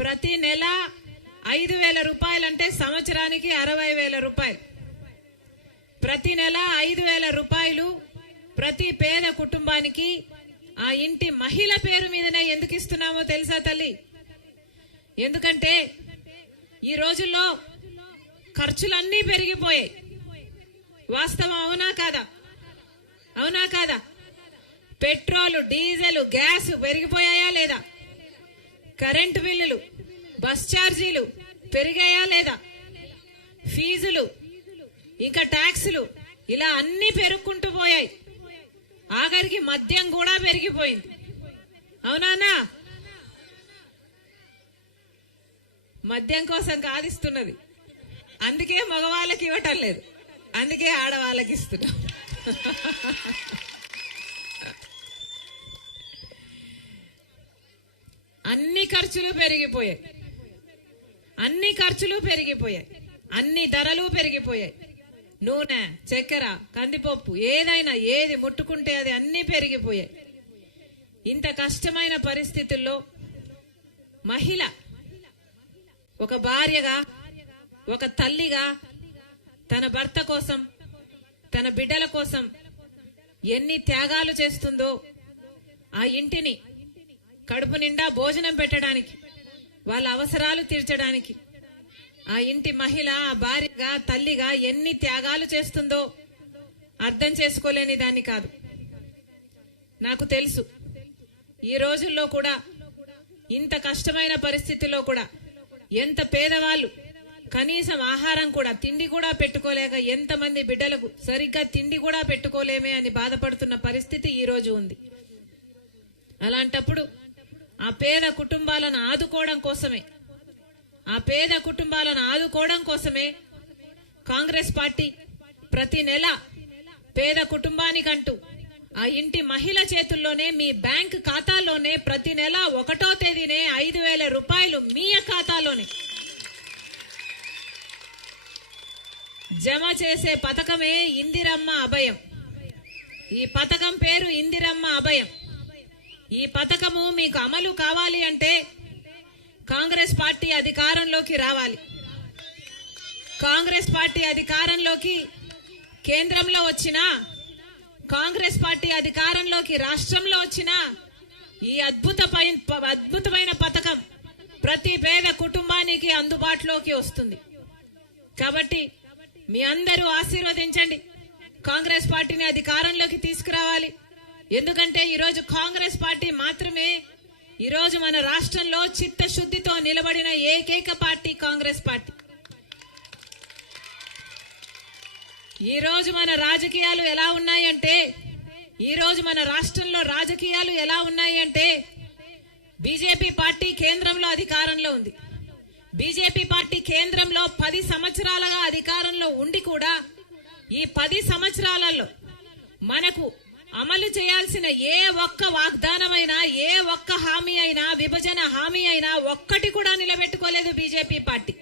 ప్రతి నెల 5,000 రూపాయలంటే సంవత్సరానికి 60,000 రూపాయలు. ప్రతి నెల 5,000 రూపాయలు ప్రతి పేద కుటుంబానికి ఆ ఇంటి మహిళ పేరు మీదనే ఎందుకు ఇస్తున్నామో తెలుసా తల్లి? ఎందుకంటే ఈ రోజుల్లో ఖర్చులన్నీ పెరిగిపోయాయి. వాస్తవం అవునా కాదా? అవునా కాదా? పెట్రోల్, డీజిల్, గ్యాస్ పెరిగిపోయాయా లేదా? కరెంటు బిల్లులు, బస్ ఛార్జీలు పెరిగాయా లేదా? ఫీజులు, ఇంకా ట్యాక్సులు, ఇలా అన్ని పెరుగుకుంటూ పోయాయి. ఆఖరికి మద్యం కూడా పెరిగిపోయింది. అవునానా? మద్యం కోసం కాదిస్తున్నది, అందుకే మగవాళ్ళకి ఇవ్వటం లేదు, అందుకే ఆడవాళ్ళకి ఇస్తున్నాం. అన్ని ఖర్చులు పెరిగిపోయాయి, అన్ని ఖర్చులు పెరిగిపోయాయి, అన్ని ధరలు పెరిగిపోయాయి. నూనె, చక్కెర, కందిపప్పు, ఏదైనా ఏది ముట్టుకుంటే అది అన్ని పెరిగిపోయాయి. ఇంత కష్టమైన పరిస్థితుల్లో మహిళ ఒక భార్యగా, ఒక తల్లిగా తన భర్త కోసం, తన బిడ్డల కోసం ఎన్ని త్యాగాలు చేస్తుందో, ఆ ఇంటిని కడుపు నిండా భోజనం పెట్టడానికి, వాళ్ళ అవసరాలు తీర్చడానికి ఆ ఇంటి మహిళ, ఆ భార్యగా, తల్లిగా ఎన్ని త్యాగాలు చేస్తుందో అర్థం చేసుకోలేని దాన్ని కాదు. నాకు తెలుసు ఈ రోజుల్లో కూడా ఇంత కష్టమైన పరిస్థితుల్లో కూడా ఎంత పేదవాళ్ళు కనీసం ఆహారం కూడా, తిండి కూడా పెట్టుకోలేక ఎంతమంది బిడ్డలకు సరిగ్గా తిండి కూడా పెట్టుకోలేమే అని బాధపడుతున్న పరిస్థితి ఈ రోజు ఉంది. అలాంటప్పుడు ఆ పేద కుటుంబాలను ఆదుకోవడం కోసమే, ఆ పేద కుటుంబాలను ఆదుకోవడం కోసమే కాంగ్రెస్ పార్టీ ప్రతి నెల పేద కుటుంబానికంటూ ఆ ఇంటి మహిళ చేతుల్లోనే, మీ బ్యాంక్ ఖాతాలోనే ప్రతి నెల 1వ తేదీనే 5,000 రూపాయలు మీ ఖాతాలోనే జమ చేసే పథకమే ఇందిరమ్మ అభయం. ఈ పథకం పేరు ఇందిరమ్మ అభయం. ఈ పథకము మీకు అమలు కావాలి అంటే కాంగ్రెస్ పార్టీ అధికారంలోకి రావాలి. కాంగ్రెస్ పార్టీ అధికారంలోకి కేంద్రంలో వచ్చినా, కాంగ్రెస్ పార్టీ అధికారంలోకి రాష్ట్రంలో వచ్చినా ఈ అద్భుతమైన పథకం ప్రతి పేద కుటుంబానికి అందుబాటులోకి వస్తుంది. కాబట్టి మీ అందరూ ఆశీర్వదించండి, కాంగ్రెస్ పార్టీని అధికారంలోకి తీసుకురావాలి. ఎందుకంటే ఈరోజు కాంగ్రెస్ పార్టీ మాత్రమే ఈరోజు మన రాష్ట్రంలో చిత్తశుద్ధితో నిలబడిన ఏకైక పార్టీ కాంగ్రెస్ పార్టీ. ఈరోజు మన రాజకీయాలు ఎలా ఉన్నాయంటే, ఈరోజు మన రాష్ట్రంలో రాజకీయాలు ఎలా ఉన్నాయంటే, బీజేపీ పార్టీ కేంద్రంలో అధికారంలో ఉంది. బీజేపీ పార్టీ కేంద్రంలో 10 సంవత్సరాలుగా అధికారంలో ఉండి కూడా ఈ 10 సంవత్సరాలలో మనకు అమలు చేయాల్సిన ఏ ఒక్క వాగ్దానమైనా, ఏ ఒక్క హామీ అయినా, విభజన హామీ అయినా ఒక్కటి కూడా నిలబెట్టుకోలేదు బీజేపీ పార్టీ.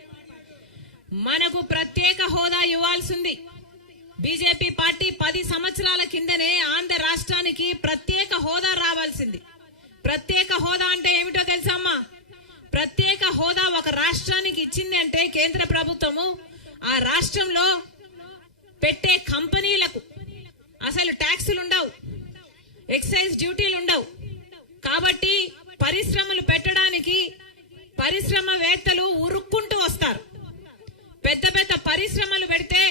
మనకు ప్రత్యేక హోదా ఇవ్వాల్సింది బీజేపీ పార్టీ 10 సంవత్సరాల కిందనే ఆంధ్ర రాష్ట్రానికి ప్రత్యేక హోదా రావాల్సింది. ప్రత్యేక హోదా అంటే ఏమిటో తెలుసమ్మా? ప్రత్యేక హోదా ఒక రాష్ట్రానికి ఇచ్చింది అంటే కేంద్ర ప్రభుత్వము ఆ రాష్ట్రంలో పెట్టే కంపెనీలకు అసలు ట్యాక్సులు ఉండవు, ఎక్సైజ్ డ్యూటీలు ఉండవు. కాబట్టి పరిశ్రమలు పెట్టడానికి పరిశ్రమవేత్తలు ఉరుక్కుంటూ వస్తారు. పెద్ద పెద్ద పరిశ్రమలు పెడితే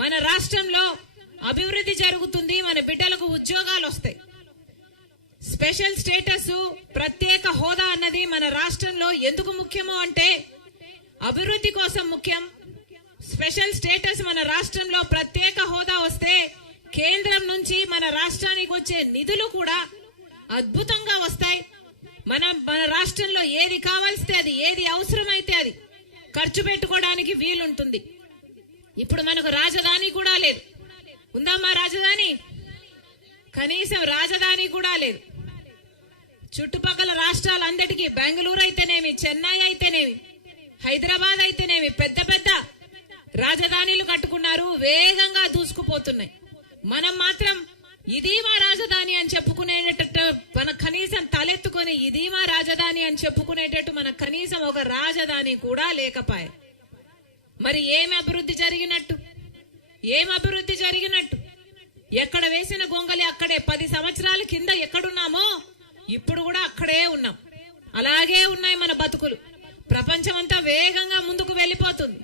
మన రాష్ట్రంలో అభివృద్ధి జరుగుతుంది, మన బిడ్డలకు ఉద్యోగాలు వస్తాయి. స్పెషల్ స్టేటస్, ప్రత్యేక హోదా అన్నది మన రాష్ట్రంలో ఎందుకు ముఖ్యమో అంటే అభివృద్ధి కోసం ముఖ్యం. స్పెషల్ స్టేటస్ మన రాష్ట్రంలో ప్రత్యేక హోదా వస్తే కేంద్రం నుంచి మన రాష్ట్రానికి వచ్చే నిధులు కూడా అద్భుతంగా వస్తాయి. మన రాష్ట్రంలో ఏది కావాల్స్తే అది, ఏది అవసరమైతే అది ఖర్చు పెట్టుకోవడానికి వీలుంటుంది. ఇప్పుడు మనకు రాజధాని కూడా లేదు. ఉందమ్మా రాజధాని? కనీసం రాజధాని కూడా లేదు. చుట్టుపక్కల రాష్ట్రాలందరికీ బెంగళూరు అయితేనేమి, చెన్నై అయితేనేమి, హైదరాబాద్ అయితేనేమి పెద్ద పెద్ద రాజధానిలు కట్టుకున్నారు, వేగంగా దూసుకుపోతున్నాయి. మనం మాత్రం ఇది మా రాజధాని అని చెప్పుకునేటట్టు మన కనీసం తలెత్తుకొని ఇది మా రాజధాని అని చెప్పుకునేటట్టు మనకు కనీసం ఒక రాజధాని కూడా లేకపాయే. మరి ఏమి అభివృద్ధి జరిగినట్టు? ఏం అభివృద్ధి జరిగినట్టు? ఎక్కడ వేసిన గొంగలి అక్కడే. 10 సంవత్సరాల కింద ఎక్కడున్నామో ఇప్పుడు కూడా అక్కడే ఉన్నాం. అలాగే ఉన్నాయి మన బతుకులు. ప్రపంచం అంతా వేగంగా ముందుకు వెళ్ళిపోతుంది.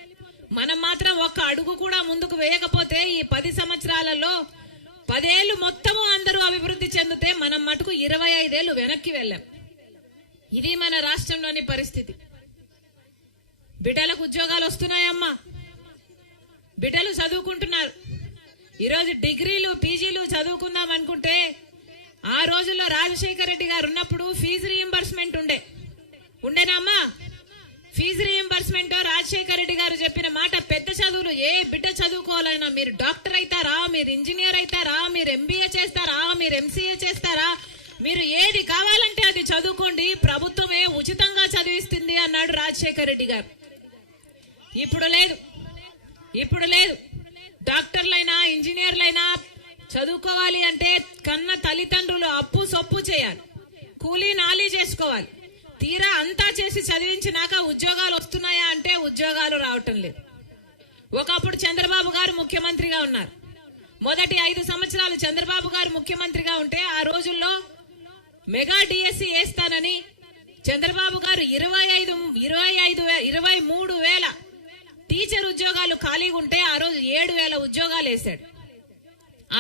మనం మాత్రం ఒక్క అడుగు కూడా ముందుకు వేయకపోతే ఈ 10 సంవత్సరాలలో 10 ఏళ్లు మొత్తము అందరూ అభివృద్ధి చెందితే మనం మటుకు 25 ఏళ్లు వెనక్కి వెళ్ళాం. ఇది మన రాష్ట్రంలోని పరిస్థితి. బిడ్డలకు ఉద్యోగాలు వస్తున్నాయమ్మా, బిడ్డలు చదువుకుంటున్నారు. ఈరోజు డిగ్రీలు పీజీలు చదువుకుందాం అనుకుంటే ఆ రోజుల్లో రాజశేఖర రెడ్డి గారు ఉన్నప్పుడు ఫీజు రీయింబర్స్మెంట్ ఉండేనమ్మా. ఫీజు రీయింబర్స్మెంట్ రాజశేఖర రెడ్డి గారు చెప్పిన మాట, పెద్ద చదువులు ఏ బిడ్డ చదువుకోవాలన్నా మీరు డాక్టర్ అవుతారా, మీరు ఇంజనీర్ అవుతారా, మీరు ఎంబీఏ చేస్తారా, మీరు ఎంసీఏ చేస్తారా, మీరు ఏది కావాలంటే అది చదువుకోండి, ప్రభుత్వమే ఉచితంగా చదివిస్తుంది అన్నాడు రాజశేఖర రెడ్డి గారు. ఇప్పుడు లేదు. డాక్టర్లైనా ఇంజనీర్లైనా చదువుకోవాలి అంటే కన్న తల్లిదండ్రులు అప్పు సొప్పు చేయాలి, కూలీ నాలీ చేసుకోవాలి. తీరా అంతా చేసి చదివించినాక ఉద్యోగాలు వస్తున్నాయా అంటే ఉద్యోగాలు రావటం లేదు. ఒకప్పుడు చంద్రబాబు గారు ముఖ్యమంత్రిగా ఉన్నారు. మొదటి 5 సంవత్సరాలు చంద్రబాబు గారు ముఖ్యమంత్రిగా ఉంటే ఆ రోజుల్లో మెగా డిఎస్సి వేస్తానని చంద్రబాబు గారు 23,000 టీచర్ ఉద్యోగాలు ఖాళీగా ఉంటే ఆ రోజు 7,000 ఉద్యోగాలు వేశాడు.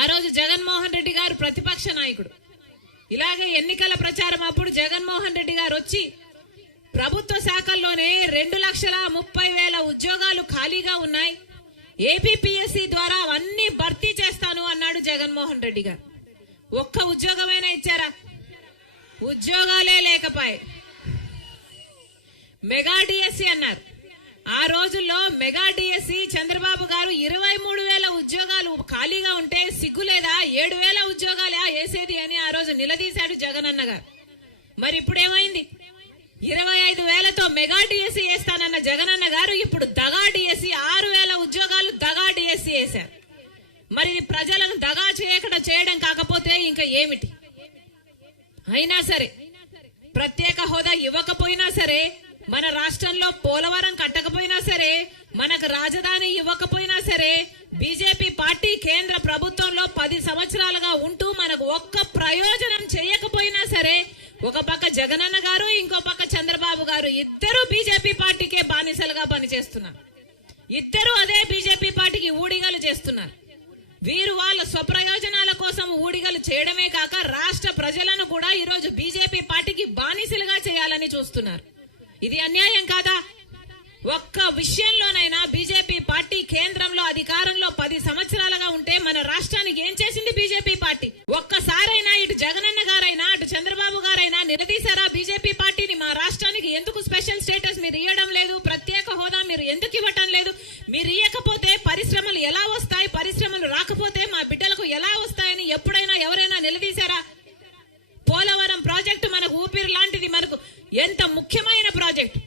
ఆ రోజు జగన్మోహన్ రెడ్డి గారు ప్రతిపక్ష నాయకుడు. ఇలాగే ఎన్నికల ప్రచారం అప్పుడు జగన్మోహన్ రెడ్డి గారు వచ్చి ప్రభుత్వ శాఖల్లోనే 2,30,000 ఉద్యోగాలు ఖాళీగా ఉన్నాయి, ఏపీపీఎస్సీ ద్వారా అన్ని భర్తీ చేస్తాను అన్నాడు జగన్మోహన్ రెడ్డి గారు. ఒక్క ఉద్యోగమైనా ఇచ్చారా? ఉద్యోగాలే లేకపాయే. మెగా డిఎస్సి అన్నారు. ఆ రోజుల్లో మెగా డిఎస్సి చంద్రబాబు గారు 23,000 ఉద్యోగాలు ఖాళీగా ఉంటే సిగ్గులేదా 7,000 ఉద్యోగాలే వేసేది అని ఆ రోజు నిలదీశాడు జగనన్న గారు. మరి ఇప్పుడు ఏమైంది? 25,000తో మెగా డిఎస్సి వేస్తానన్న జగనన్న గారు ఇప్పుడు దగా డిఎస్సి 6,000 ఉద్యోగాలు దగా డిఎస్సి వేశారు. మరి ఇది ప్రజలను దగా చేయడం కాకపోతే ఇంకా ఏమిటి? అయినా సరే ప్రత్యేక హోదా ఇవ్వకపోయినా సరే, మన రాష్ట్రంలో పోలవరం కట్టకపోయినా సరే, మనకు రాజధాని ఇవ్వకపోయినా సరే, బీజేపీ పార్టీ కేంద్ర ప్రభుత్వంలో 10 సంవత్సరాలుగా ఉంటూ మనకు ఒక్క ప్రయోజనం చేయకపోయినా సరే, ఒక పక్క జగనన్న గారు ఇంకో పక్క చంద్రబాబు గారు ఇద్దరు బీజేపీ పార్టీకే బానిసలుగా పనిచేస్తున్నారు. ఇద్దరు అదే బీజేపీ పార్టీకి ఊడిగలు చేస్తున్నారు. వీరు వాళ్ళ స్వప్రయోజనాల కోసం ఊడిగలు చేయడమే కాక రాష్ట్ర ప్రజలను కూడా ఈరోజు బీజేపీ పార్టీకి బానిసలుగా చేయాలని చూస్తున్నారు. ఇది అన్యాయం కాదా? ఒక్క విషయంలోనైనా బీజేపీ పార్టీ కేంద్రంలో అధికారంలో 10 సంవత్సరాలుగా ఉంటే మన రాష్ట్రానికి ఏం చేసింది బీజేపీ పార్టీ? ఒక్కసారైనా ఇటు జగనన్న గారైనా అటు చంద్రబాబు గారైనా నిలదీశారా బీజేపీ పార్టీని? మా రాష్ట్రానికి ఎందుకు స్పెషల్ స్టేటస్ మీరు ఇవ్వడం లేదు? ప్రత్యేక హోదా మీరు ఎందుకు ఇవ్వటం లేదు? మీరు ఇవ్వకపోతే పరిశ్రమలు ఎలా వస్తాయి? పరిశ్రమలు రాకపోతే మా బిడ్డలకు ఎలా వస్తాయని ఎప్పుడైనా ఎవరైనా నిలదీశారా? పోలవరం ప్రాజెక్టు మనకు ఊపిరి లాంటిది, మనకు ఎంత ముఖ్యమైన ప్రాజెక్టు.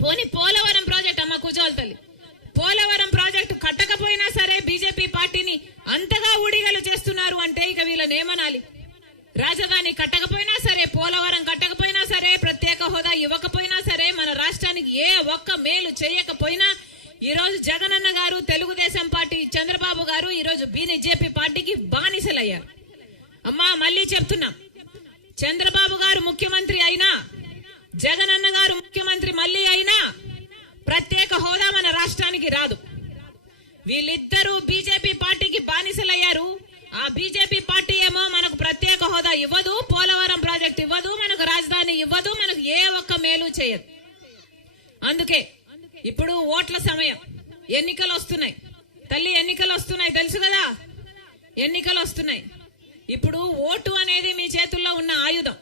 పోనీ పోలవరం ప్రాజెక్ట్ అమ్మ కుజోల్ తల్లి, పోలవరం ప్రాజెక్టు కట్టకపోయినా సరే బీజేపీ పార్టీని అంతగా ఊడిగలు చేస్తున్నారు అంటే ఇక వీళ్ళని ఏమనాలి? రాజధాని కట్టకపోయినా సరే, పోలవరం కట్టకపోయినా సరే, ప్రత్యేక హోదా ఇవ్వకపోయినా సరే, మన రాష్ట్రానికి ఏ ఒక్క మేలు చేయకపోయినా ఈరోజు జగనన్న గారు, తెలుగుదేశం పార్టీ చంద్రబాబు గారు ఈరోజు బీజేపీ పార్టీకి బానిసలయ్యారు. అమ్మా మళ్ళీ చెప్తున్నా, చంద్రబాబు గారు ముఖ్యమంత్రి అయినా, జగనన్న గారు ముఖ్యమంత్రి మళ్ళీ అయినా ప్రత్యేక హోదా మన రాష్ట్రానికి రాదు. వీళ్ళిద్దరూ బీజేపీ పార్టీకి బానిసలయ్యారు. ఆ బీజేపీ పార్టీ ఏమో మనకు ప్రత్యేక హోదా ఇవ్వదు, పోలవరం ప్రాజెక్ట్ ఇవ్వదు, మనకు రాజధాని ఇవ్వదు, మనకు ఏ ఒక్క మేలు చేయదు. అందుకే ఇప్పుడు ఓట్ల సమయం, ఎన్నికలు వస్తున్నాయి తల్లి, ఎన్నికలు వస్తున్నాయి, తెలుసు కదా, ఎన్నికలు వస్తున్నాయి. ఇప్పుడు ఓటు అనేది మీ చేతుల్లో ఉన్న ఆయుధం.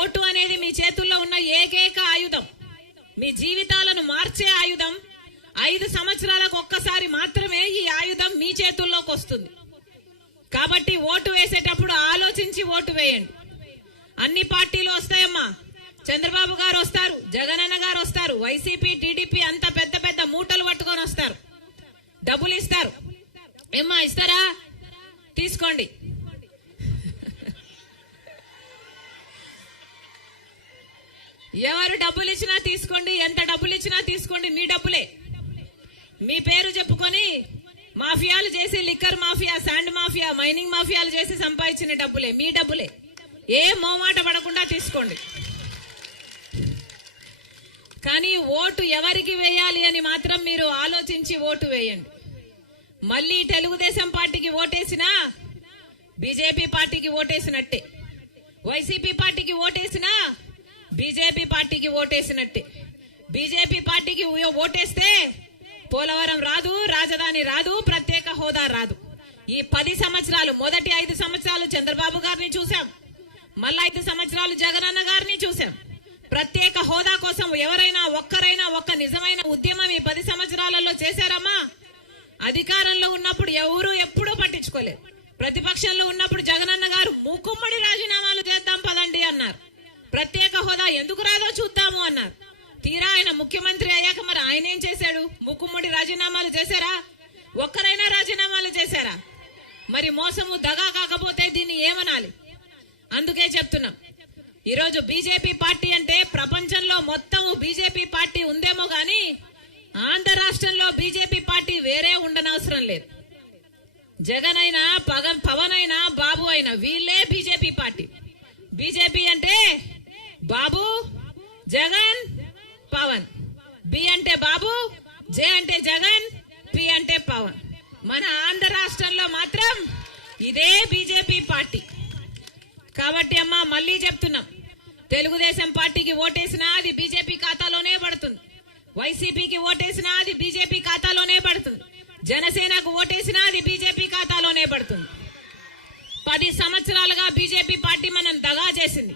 ఓటు అనేది మీ చేతుల్లో ఉన్న ఏకైక ఆయుధం, మీ జీవితాలను మార్చే ఆయుధం. 5 సంవత్సరాలకు ఒక్కసారి మాత్రమే ఈ ఆయుధం మీ చేతుల్లోకి వస్తుంది. కాబట్టి ఓటు వేసేటప్పుడు ఆలోచించి ఓటు వేయండి. అన్ని పార్టీలు వస్తాయమ్మా. చంద్రబాబు గారు వస్తారు, జగనన్న గారు వస్తారు, వైసీపీ టీడీపీ అంత పెద్ద పెద్ద మూటలు పట్టుకొని వస్తారు, డబ్బులు ఇస్తారు. ఏమ్మా ఇస్తారా? తీసుకోండి. ఎవరు డబ్బులు ఇచ్చినా తీసుకోండి, ఎంత డబ్బులు ఇచ్చినా తీసుకోండి, మీ డబ్బులే. మీ పేరు చెప్పుకొని మాఫియాలు చేసి, liquor mafia, sand mafia, mining మాఫియాలు చేసి సంపాదించిన డబ్బులే, మీ డబ్బులే. ఏ మోమాట పడకుండా తీసుకోండి. కానీ ఓటు ఎవరికి వేయాలి అని మాత్రం మీరు ఆలోచించి ఓటు వేయండి. మళ్ళీ తెలుగుదేశం పార్టీకి ఓటేసినా బీజేపీ పార్టీకి ఓటేసినట్టే, వైసీపీ పార్టీకి ఓటేసినా బీజేపీ పార్టీకి ఓటేసినట్టే. బీజేపీ పార్టీకి ఓటేస్తే పోలవరం రాదు, రాజధాని రాదు, ప్రత్యేక హోదా రాదు. ఈ 10 సంవత్సరాలు, మొదటి 5 సంవత్సరాలు చంద్రబాబు గారిని చూశాం, మళ్ళా 5 సంవత్సరాలు జగనన్న గారిని చూశాం. ప్రత్యేక హోదా కోసం ఎవరైనా ఒక్కరైనా ఒక్క నిజమైన ఉద్యమం ఈ 10 సంవత్సరాలలో చేశారమ్మా? అధికారంలో ఉన్నప్పుడు ఎవరు ఎప్పుడూ పట్టించుకోలేదు. ప్రతిపక్షంలో ఉన్నప్పుడు జగనన్న గారు మూకుమ్మడి రాజీనామాలు చేద్దాం పదండి అన్నారు. ప్రత్యేక హోదా ఎందుకు రాదో చూద్దాము అన్నారు. తీరా ఆయన ముఖ్యమంత్రి అయ్యాక మరి ఆయన ఏం చేశాడు? మూకుమ్మడి రాజీనామాలు చేశారా? ఒక్కరైనా రాజీనామాలు చేశారా? మరి మోసము దగా కాకపోతే దీన్ని ఏమనాలి? అందుకే చెప్తున్నాం, ఈరోజు బీజేపీ పార్టీ అంటే ప్రపంచంలో మొత్తం బీజేపీ పార్టీ ఉందేమో గాని ఆంధ్ర రాష్ట్రంలో బీజేపీ పార్టీ వేరే ఉండనవసరం లేదు. జగన్ అయినా, పవన్ అయినా, బాబు అయినా వీళ్ళే బీజేపీ పార్టీ. బీజేపీ అంటే బాబు, జగన్, పవన్. బి అంటే బాబు, జే అంటే జగన్, పి అంటే పవన్. మన ఆంధ్ర రాష్ట్రంలో మాత్రం ఇదే బీజేపీ పార్టీ. కాబట్టి అమ్మా మళ్ళీ చెప్తున్నాం, తెలుగుదేశం పార్టీకి ఓటేసినా అది బీజేపీ ఖాతాలోనే పడుతుంది, వైసీపీకి ఓటేసినా అది బీజేపీ ఖాతాలోనే పడుతుంది, జనసేనకు ఓటేసినా అది బీజేపీ ఖాతాలోనే పడుతుంది. 10 సంవత్సరాలుగా బీజేపీ పార్టీ మనం దగా చేసింది.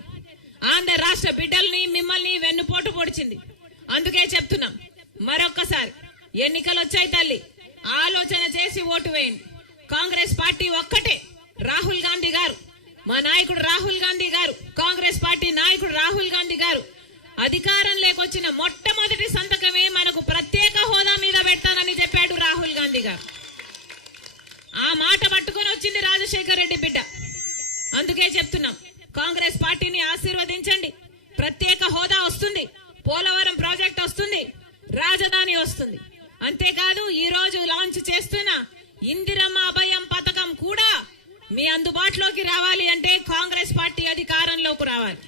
ఆంధ్ర రాష్ట్ర బిడ్డల్ని, మిమ్మల్ని వెన్నుపోటు పొడిచింది. అందుకే చెప్తున్నాం, మరొక్కసారి ఎన్నికలు వచ్చాయి తల్లి, ఆలోచన చేసి ఓటు వేయండి. కాంగ్రెస్ పార్టీ ఒక్కటే. రాహుల్ గాంధీ గారు, మా నాయకుడు రాహుల్ గాంధీ గారు, కాంగ్రెస్ పార్టీ నాయకుడు రాహుల్ గాంధీ గారు అధికారం లేకొచ్చిన మొట్టమొదటి సంతకమే మనకు ప్రత్యేక హోదా మీద పెడతానని చెప్పాడు రాహుల్ గాంధీ గారు. ఆ మాట పట్టుకొని వచ్చింది రాజశేఖర్ రెడ్డి బిడ్డ. అందుకే చెప్తున్నాం, కాంగ్రెస్ పార్టీని ఆశీర్వదించండి. ప్రత్యేక హోదా వస్తుంది, పోలవరం ప్రాజెక్ట్ వస్తుంది, రాజధాని వస్తుంది. అంతేకాదు ఈ రోజు లాంచ్ చేస్తున్న ఇందిరమ్మ అభయం పథకం కూడా మీ అందుబాటులోకి రావాలి అంటే కాంగ్రెస్ పార్టీ అధికారంలోకి రావాలి.